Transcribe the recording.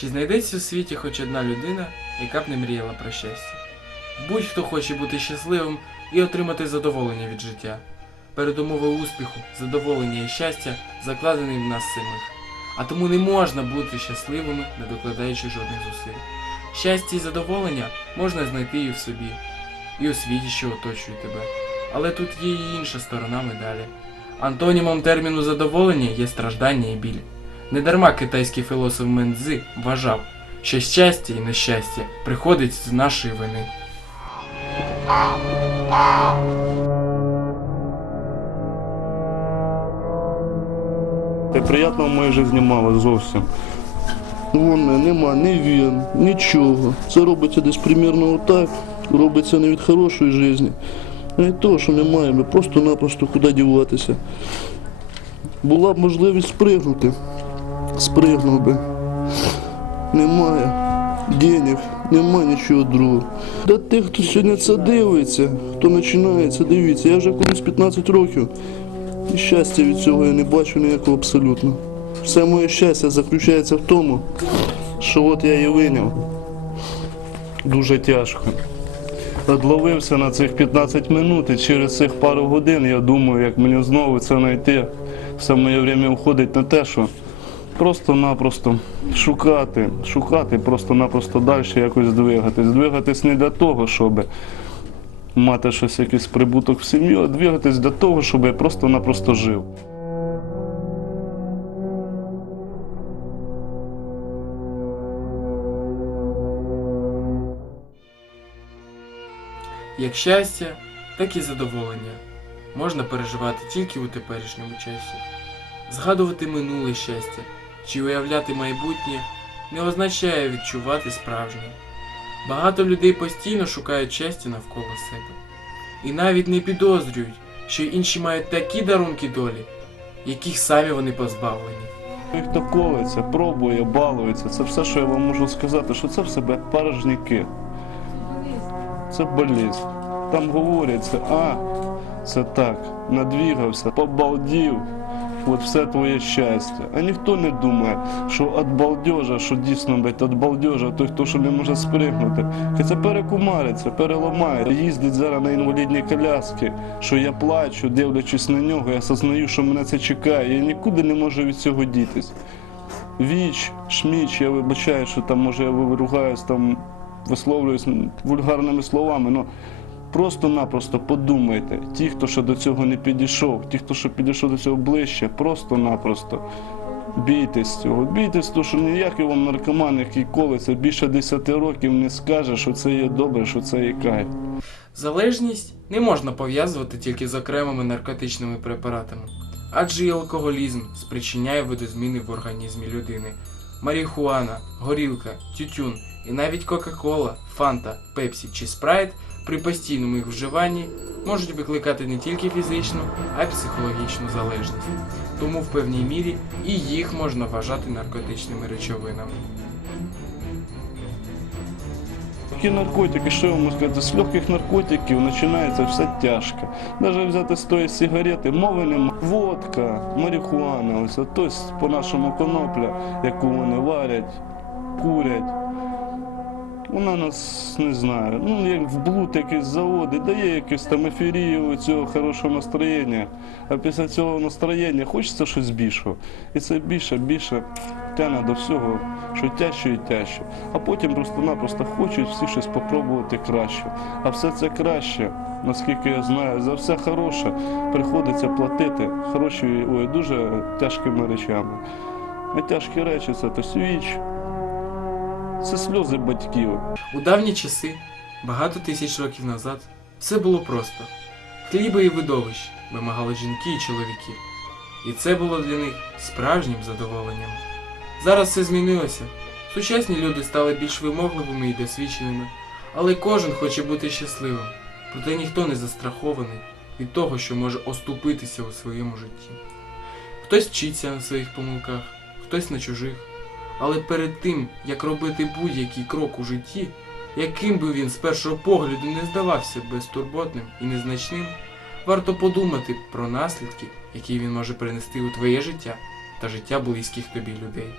Чи знайдеться у світі хоч одна людина, яка б не мріяла про щастя? Будь-хто хоче бути щасливим і отримати задоволення від життя. Передумови успіху, задоволення і щастя закладені в нас самих. А тому не можна бути щасливими, не докладаючи жодних зусиль. Щастя і задоволення можна знайти і в собі, і у світі, що оточує тебе. Але тут є і інша сторона медалі. Антонімом терміну задоволення є страждання і біль. Недарма китайський філософ Мензи вважав, що щастя і нещастя приходить з нашої вини. Та приємного в моїй житті мало зовсім. Вон нема ні він, нічого. Це робиться десь примірно отак, робиться не від хорошої житті, а від того, що ми маємо просто-напросто куди діватися. Була б можливість спригнути. Спригнув би. Немає денег, немає нічого другого. Для тих, хто сьогодні це дивиться, хто починається, дивіться. Я вже колись 15 років. І щастя від цього я не бачу ніякого абсолютно. Все моє щастя заключається в тому, що от я її виняв. Дуже тяжко. Одловився на цих 15 минут і через цих пару годин я думаю, як мені знову це знайти. Все моє время входить на те, що просто-напросто шукати, шукати, просто-напросто далі якось двигатись. Двигатись не для того, щоб мати щось, якийсь прибуток в сім'ю, а двигатись для того, щоб я просто-напросто жив. Як щастя, так і задоволення можна переживати тільки у теперішньому часі. Згадувати минуле щастя чи уявляти майбутнє не означає відчувати справжнє. Багато людей постійно шукають щастя навколо себе і навіть не підозрюють, що інші мають такі дарунки долі, яких самі вони позбавлені. Той, хто колиться, пробує, балується, це все, що я вам можу сказати, що це в себе порожніки. Це болізнь. Там говориться, а, це так, надвігався, побалдів, от все твоє щастя. А ніхто не думає, що від балдежа, що дійсно блядь, від балдежа, той, хто що не може спригнути, хай це перекумариться, переламає, їздить зараз на інвалідній коляски, що я плачу, дивлячись на нього, я сознаю, що мене це чекає, я нікуди не можу від цього дітись. Віч, шміч, я вибачаю, що там може я виругаюсь, там висловлююсь вульгарними словами. Ну просто-напросто подумайте, ті, хто ще до цього не підійшов, ті, хто ще підійшов до цього ближче, просто-напросто бійтесь цього. Бійтесь, того, що ніякий вам наркоман, який колиться більше 10 років, не скаже, що це є добре, що це є кайф. Залежність не можна пов'язувати тільки з окремими наркотичними препаратами, адже і алкоголізм спричиняє видозміни в організмі людини. Марихуана, горілка, тютюн і навіть Кока-Кола, Фанта, Пепсі чи Спрайт при постійному їх вживанні можуть викликати не тільки фізичну, а й психологічну залежність. Тому в певній мірі і їх можна вважати наркотичними речовинами. Такі наркотики, що я можу сказати, з легких наркотиків починається все тяжко. Навіть взяти з тої сигарети, мови нема. Водка, марихуана, ось тобто по-нашому конопля, яку вони варять, курять. Вона нас не знаю. Ну, як в блуд якийсь заводить, дає якесь там ефірію цього хорошого настроєння. А після цього настроєння хочеться щось більшого. І це більше, більше тяне до всього, що тяжче і тяжче. А потім просто-напросто хочуть всі щось спробувати краще. А все це краще, наскільки я знаю, за все хороше приходиться платити хороші, ой, дуже тяжкими речами. А тяжкі речі це то свіч, це сльози батьків. У давні часи, багато тисяч років назад, все було просто. Хліба і видовищ вимагали жінки і чоловіки. І це було для них справжнім задоволенням. Зараз все змінилося. Сучасні люди стали більш вимогливими і досвідченими, але кожен хоче бути щасливим. Проте ніхто не застрахований від того, що може оступитися у своєму житті. Хтось вчиться на своїх помилках, хтось на чужих. Але перед тим, як робити будь-який крок у житті, яким би він з першого погляду не здавався безтурботним і незначним, варто подумати про наслідки, які він може принести у твоє життя та життя близьких тобі людей.